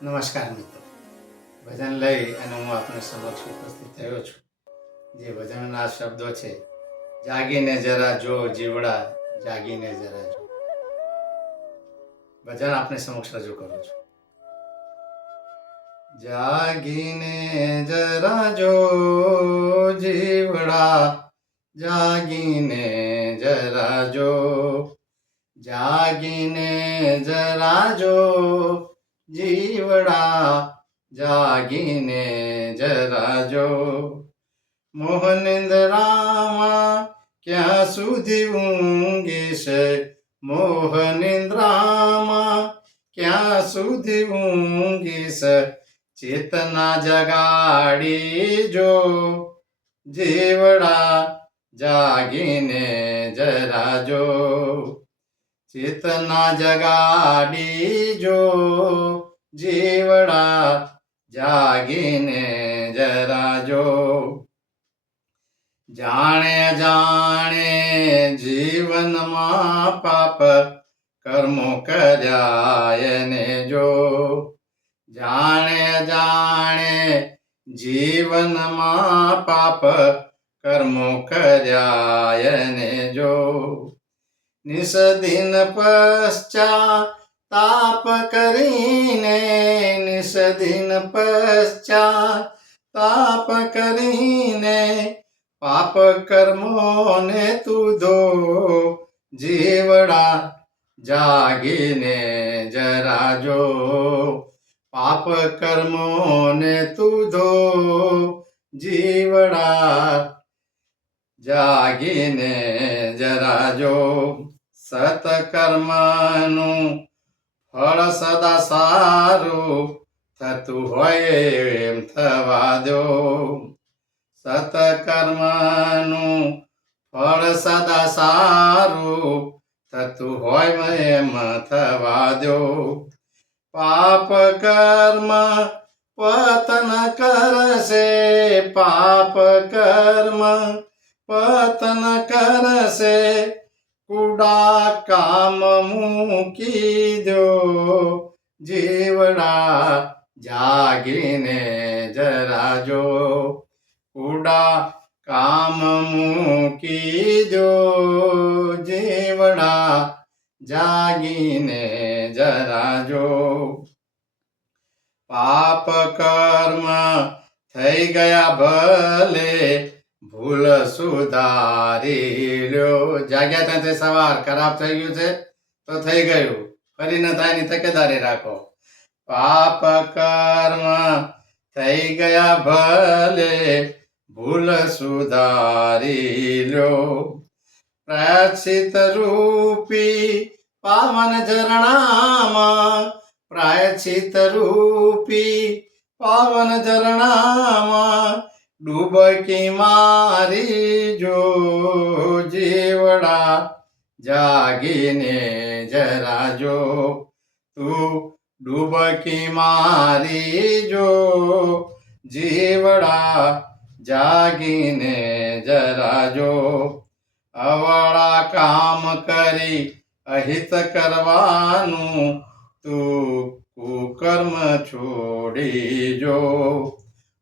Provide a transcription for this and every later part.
નમસ્કાર મિત્રો, ભજન લઈ અને હું આપની સમક્ષ ઉપસ્થિત થયો છું. જે ભજનના શબ્દો છે, જાગીને જરા જો જીવડા, જાગીને જરા જો. ભજન આપની સમક્ષ રજૂ કરું છું. જાગીને જરા જો જીવડા, જાગીને જરા જો, જાગીને જરા જો જીવડા, જાગીને જરા જો. મોહનિંદ્રામાં ક્યાં સુધી ઊંઘીશ, મોહનિંદ્રામાં ક્યાં સુધી ઊંઘીશ, ચેતના જગાડી જો જીવડા, જાગીને જરા જો. ચેતના જગાડી જો જીવડા, જાગીને જરા જો. જાણે જાણે જીવનમાં પાપ કર્મો કર્યા એને જો, જાણે જાણે જીવનમાં પાપ કર્મો કર્યા એને જો. નિષદિન પશ્ચાતાપ કરીને, નિષદિન પશ્ચાતાપ કરીને, પાપ કર્મોને તું ધો જીવડા, જાગીને જરા જો. પાપ કર્મોને તું ધો જીવડા, જાગીને જરા જો. સત્કર્મનું ફળ સદા સારું થતું હોય એમ થવા દો. સત્કર્મનું ફળ સદા સારું થતું હોય એમ થવા દો. પાપ કર્મ પતન કરશે, પાપ કર્મ પતન કરશે, કુડા કામ મૂકી દો જીવડા, જાગીને જરા જો. કુડા કામ મૂકી દો જીવડા, જાગીને જરા જો. પાપ કર્મ થઈ ગયા ભલે, ભૂલ સુધારી લ્યો. જાગ્યા ત્યાંથી સવાર ખરાબ થઈ ગયું છે તો થઈ ગયું, ફરી ન થાય ની તકેદારી રાખો. પાપ કર્મ થઈ ગયા ભલે, ભૂલ સુધારી લ્યો. પ્રાયશ્ચિત રૂપી પાવન ઝરણામાં, પ્રાયશ્ચિત રૂપી પાવન ઝરણામાં ડૂબકી મારી જો જીવડા, જાગીને જરા જો. તું ડૂબકી મારી જો જીવડા, જાગીને જરા જો. અવળા કામ કરી અહિત કરવાનું તું કુકર્મ છોડી જો.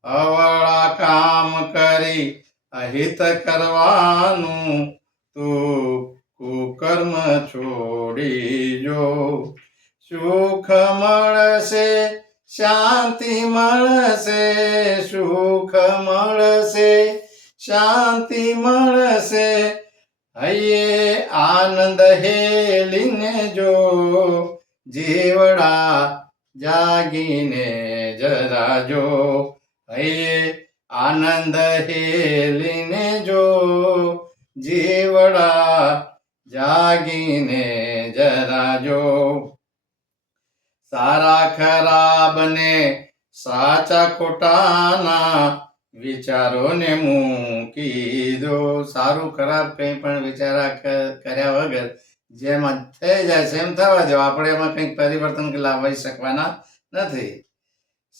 અવળા કામ કરી અહિત કરવાનું તું કુકર્મ છોડી જો. સુખ મળશે, શાંતિ મળશે, સુખ મળશે, શાંતિ મળશે, હૈયે આનંદ હેલીને જો જીવડા, જાગીને જરા જો. હૈયે આનંદ હેલીને જો જીવડા, જાગીને જરા જો. સારા ખરાબને સાચા ખોટાના વિચારોને મૂકી દો. સારું ખરાબ કંઈ પણ વિચારા કર્યા વગર જેમાં થઈ જાય છે એમ થવા દો. આપણે એમાં કંઈક પરિવર્તન લાવી શકવાના નથી.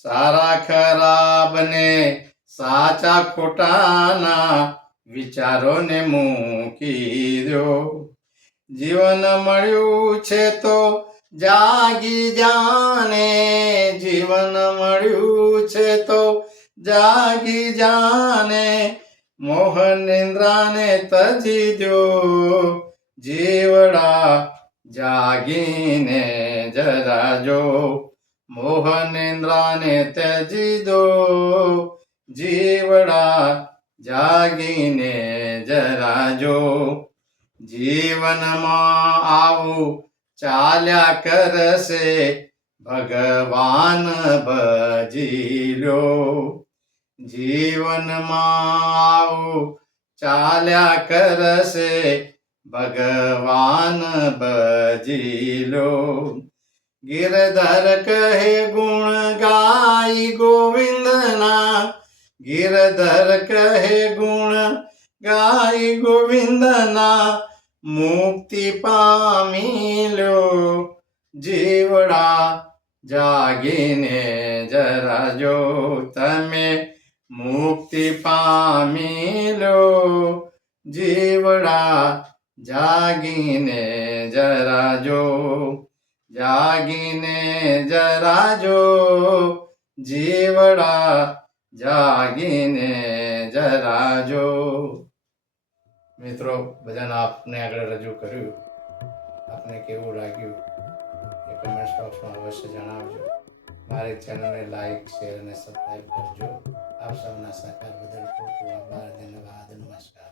સારા ખરાબને સાચા ખોટાના વિચારોને મૂકી દો. જીવન મળ્યું છે તો જાગી જાને, જીવન જીવન મળ્યું છે તો જાગી જાને, મોહ નિંદ્રાને તજી દો જીવડા, જાગીને જરા જો, મોહ નિંદ્રાને ત્યજી દો જીવડા, જાગીને જરા જો. જીવનમાં આવું ચાલ્યા કરશે, ભગવાન ભજી લો. જીવનમાં આવું ચાલ્યા કરશે, ભગવાન ભજી લો. ગિરધર કહે ગુણ ગાઈ ગોવિંદના, ગિરધર કહે ગુણ ગાઈ ગોવિંદના, મુક્તિ પામી લો જીવડા, જાગીને જરા જો. તમે મુક્તિ પામી લો જીવડા, જાગીને જરા જો, જાગીને જરા જો જીવડા, જાગીને જરા જો. મિત્રો, ભજન આપને આગળ રજૂ કર્યું, આપને કેવું લાગ્યું એ કમેન્ટ બોક્સમાં અવશ્ય જણાવજો. મારી ચેનલને લાઈક, શેર અને સબસ્ક્રાઈબ કરજો. આપ સૌના સહકાર બદલ ખૂબ ખૂબ આભાર. ધન્યવાદ. નમસ્કાર.